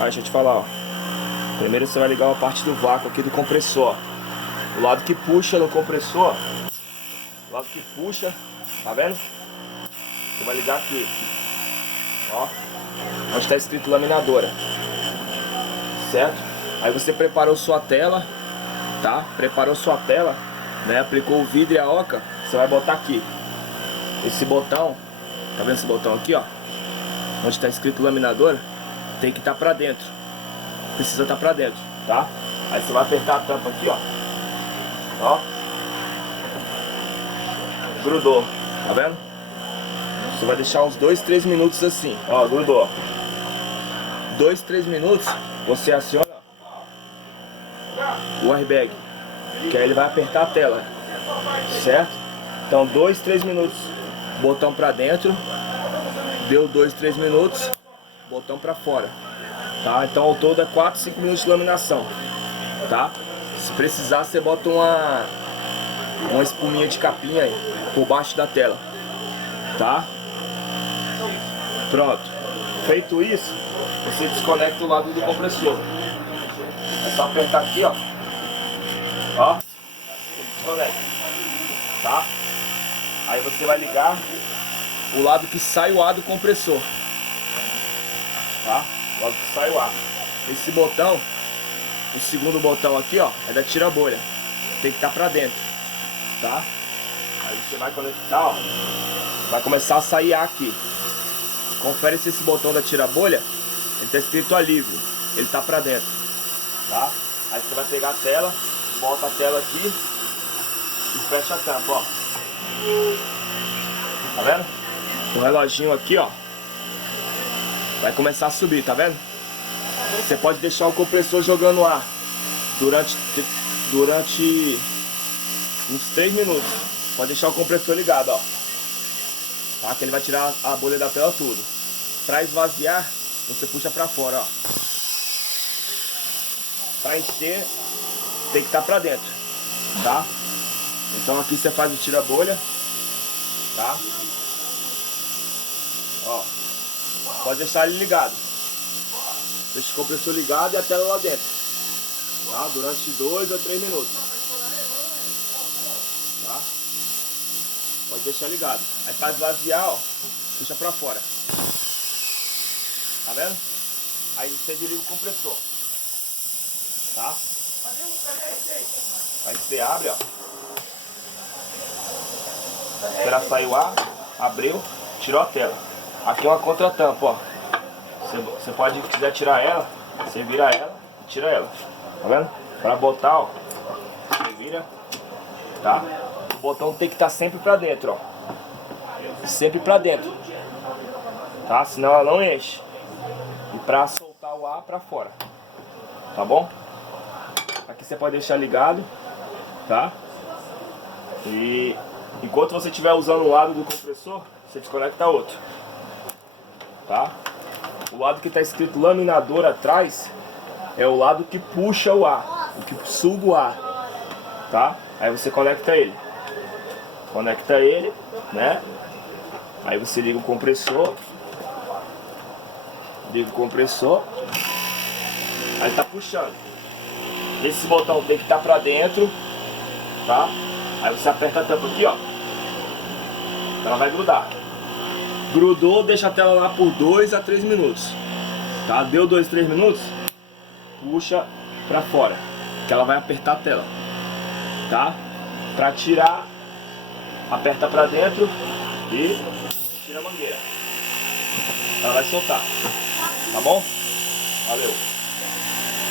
Aí, deixa eu te falar, ó. Primeiro você vai ligar a parte do vácuo aqui do compressor, ó. O lado que puxa no compressor, o lado que puxa, tá vendo? Você vai ligar aqui, ó, onde está escrito laminadora, certo? Aí você preparou sua tela, tá? Preparou sua tela, né? Aplicou o vidro e a oca, você vai botar aqui. Esse botão, tá vendo esse botão aqui, ó? Onde está escrito laminadora, tem que estar pra dentro. Precisa estar pra dentro, tá? Aí você vai apertar a tampa aqui, ó. Ó. Grudou, tá vendo? Você vai deixar uns 2, 3 minutos assim, ó, grudou. 2, 3 minutos, você aciona o airbag, que aí ele vai apertar a tela, certo? Então 2, 3 minutos, botão pra dentro. Deu 2, 3 minutos, botão pra fora, tá? Então ao todo é 4, 5 minutos de laminação, tá? Se precisar, você bota uma espuminha de capinha aí por baixo da tela, tá? Pronto. Feito isso, você desconecta o lado do compressor. É só apertar aqui, ó. Ó. Ele desconecta, tá? Aí você vai ligar o lado que sai o ar do compressor, tá? O lado que sai o ar. Esse botão, o segundo botão aqui, ó, é da tira-bolha. Tem que estar pra dentro, tá? Aí você vai conectar, ó. Vai começar a sair ar aqui. Confere se esse botão da tira-bolha, ele tá escrito alívio. Ele tá pra dentro, tá? Aí você vai pegar a tela, bota a tela aqui e fecha a tampa, ó. Tá vendo? O reloginho aqui, ó, vai começar a subir, tá vendo? Você pode deixar o compressor jogando ar durante uns 3 minutos. Pode deixar o compressor ligado, ó, tá? Que ele vai tirar a bolha da tela tudo. Pra esvaziar, você puxa pra fora, ó. Pra encher, tem que estar pra dentro, tá? Então aqui você faz o tira-bolha, tá? Ó, pode deixar ele ligado. Deixa o compressor ligado e a tela lá dentro, tá? Durante 2 a 3 minutos, tá? Pode deixar ligado. Aí para esvaziar, ó, puxa pra fora. Tá vendo? Aí você desliga o compressor, tá? Aí você abre, ó. Esperar sair o ar, abriu, tirou a tela. Aqui é uma contra-tampa, ó. Você pode, se quiser tirar ela, você vira ela e tira ela. Tá vendo? Para botar, ó, você vira, tá? O botão tem que estar sempre pra dentro, ó. Sempre pra dentro, tá? Senão ela não enche. E pra soltar o ar pra fora, tá bom? Aqui você pode deixar ligado, tá? E enquanto você estiver usando o lado do compressor, você desconecta outro, tá? O lado que está escrito laminador atrás é o lado que puxa o ar, o que suga o ar, tá? Aí você conecta ele, né? Aí você liga o compressor, aí tá puxando. Esse botão tem que estar pra dentro, tá? Aí você aperta a tampa aqui, ó. Ela vai grudar. Grudou, deixa a tela lá por 2 a 3 minutos, tá? Deu 2, 3 minutos, puxa pra fora, que ela vai apertar a tela, tá? Pra tirar, aperta pra dentro e tira a mangueira. Ela vai soltar, tá bom? Valeu!